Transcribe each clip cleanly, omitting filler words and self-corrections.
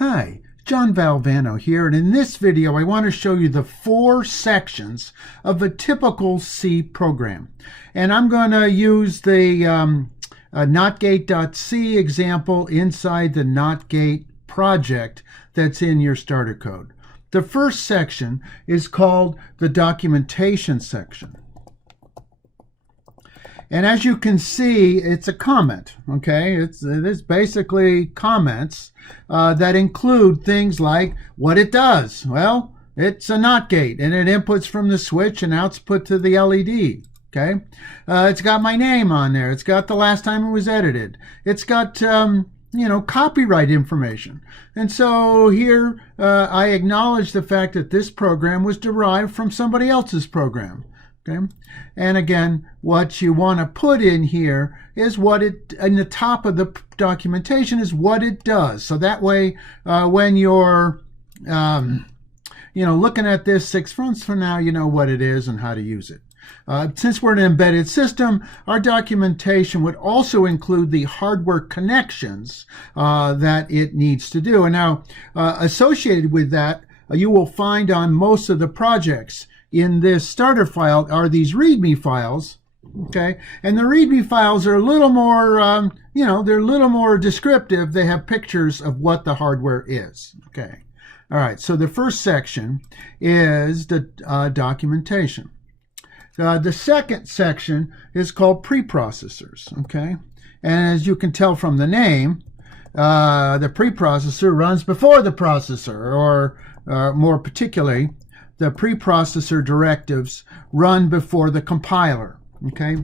Hi, John Valvano here, and in this video I want to show you the 4 sections of a typical C program. And I'm going to use the notgate.c example inside the notgate project that's in your starter code. The first section is called the documentation section. And as you can see, it's a comment, okay? It's basically comments that include things like what it does. Well, it's a NOT gate, and it inputs from the switch and outputs to the LED, okay? It's got my name on there. It's got the last time it was edited. It's got, copyright information. And so here I acknowledge the fact that this program was derived from somebody else's program. Okay. And again, what you want to put in here is what it, in the top of the documentation, is what it does. So that way, when you're, looking at this 6 months from now, you know what it is and how to use it. Since we're an embedded system, our documentation would also include the hardware connections that it needs to do. And now, associated with that, you will find on most of the projects in this starter file are these README files, okay? And the README files are a little more, they're a little more descriptive. They have pictures of what the hardware is, okay? All right, so the first section is the documentation. The second section is called preprocessors, okay? And as you can tell from the name, the preprocessor runs before the processor, or more particularly, the preprocessor directives run before the compiler, okay?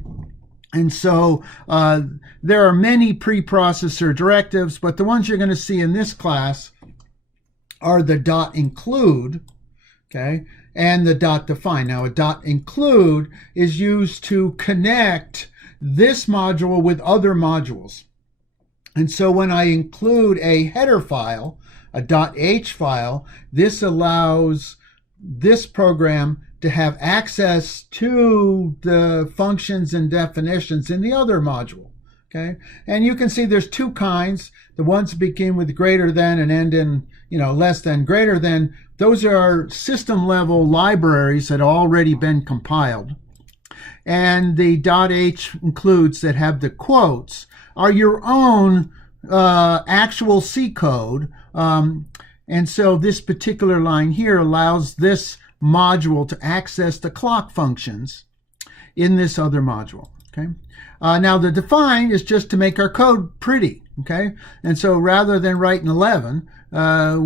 And so there are many preprocessor directives, but the ones you're going to see in this class are the .include, okay, and the .define. Now, a .include is used to connect this module with other modules. And so when I include a header file, a .h file, this allows this program to have access to the functions and definitions in the other module, okay? And you can see there's 2 kinds. The ones that begin with greater than and end in, less than, greater than. Those are system level libraries that have already been compiled. And the .h includes that have the quotes are your own actual C code. And so this particular line here allows this module to access the clock functions in this other module, okay? Now the define is just to make our code pretty, okay? And so rather than write an 11,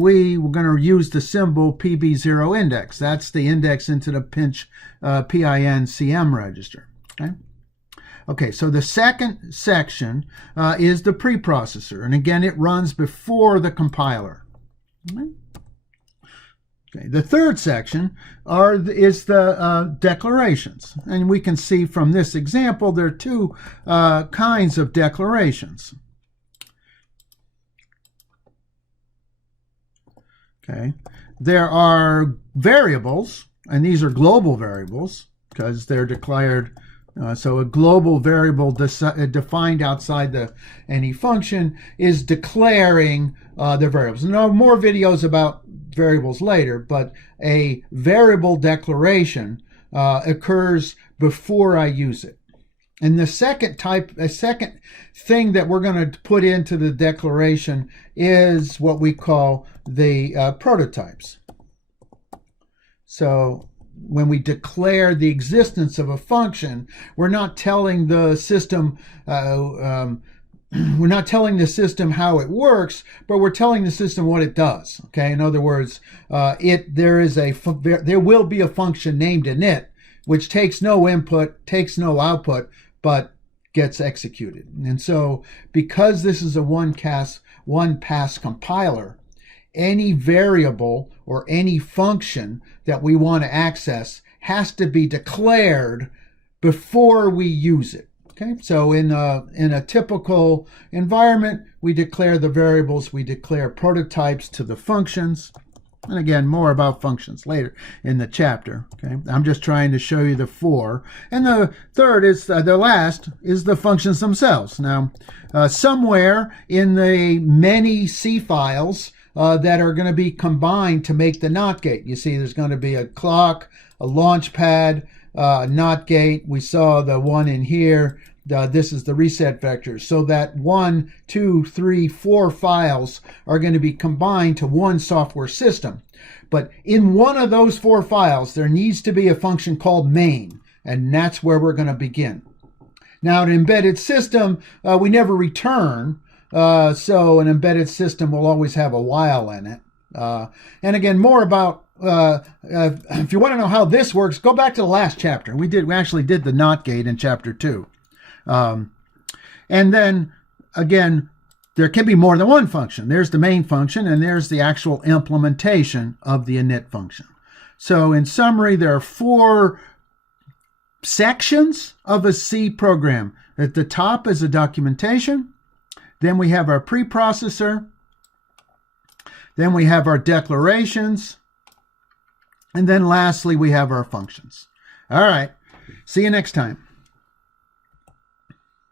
we were going to use the symbol PB0 index. That's the index into the pinch PIN-CM register, okay? Okay, so the second section is the preprocessor. And again, it runs before the compiler. Okay, the third section is the declarations. And we can see from this example there are 2 kinds of declarations. Okay, there are variables, and these are global variables because they're declared. So a global variable defined outside any function is declaring the variables. And there are more videos about variables later, but a variable declaration occurs before I use it. And the second thing that we're going to put into the declaration is what we call the prototypes. So when we declare the existence of a function, we're not telling the system how it works, but we're telling the system what it does. Okay, in other words, there will be a function named init, which takes no input, takes no output, but gets executed. And so, because this is a one-pass compiler, any variable or any function that we want to access has to be declared before we use it. Okay, so in a typical environment, we declare the variables, we declare prototypes to the functions. And again, more about functions later in the chapter. Okay, I'm just trying to show you the 4. And the third is the last is the functions themselves. Now, somewhere in the many C files that are going to be combined to make the NOT gate. You see there's going to be a clock, a launch pad, NOT gate. We saw the one in here. This is the reset vector. So that 1, 2, 3, 4 files are going to be combined to one software system. But in one of those 4 files, there needs to be a function called main, and that's where we're going to begin. Now, an embedded system, we never return, so an embedded system will always have a while in it. And again, more about, if you want to know how this works, go back to the last chapter. We actually did the NOT gate in chapter 2. And then, again, there can be more than one function. There's the main function, and there's the actual implementation of the init function. So in summary, there are 4 sections of a C program. At the top is a documentation. Then we have our preprocessor. Then we have our declarations. And then lastly, we have our functions. All right. See you next time.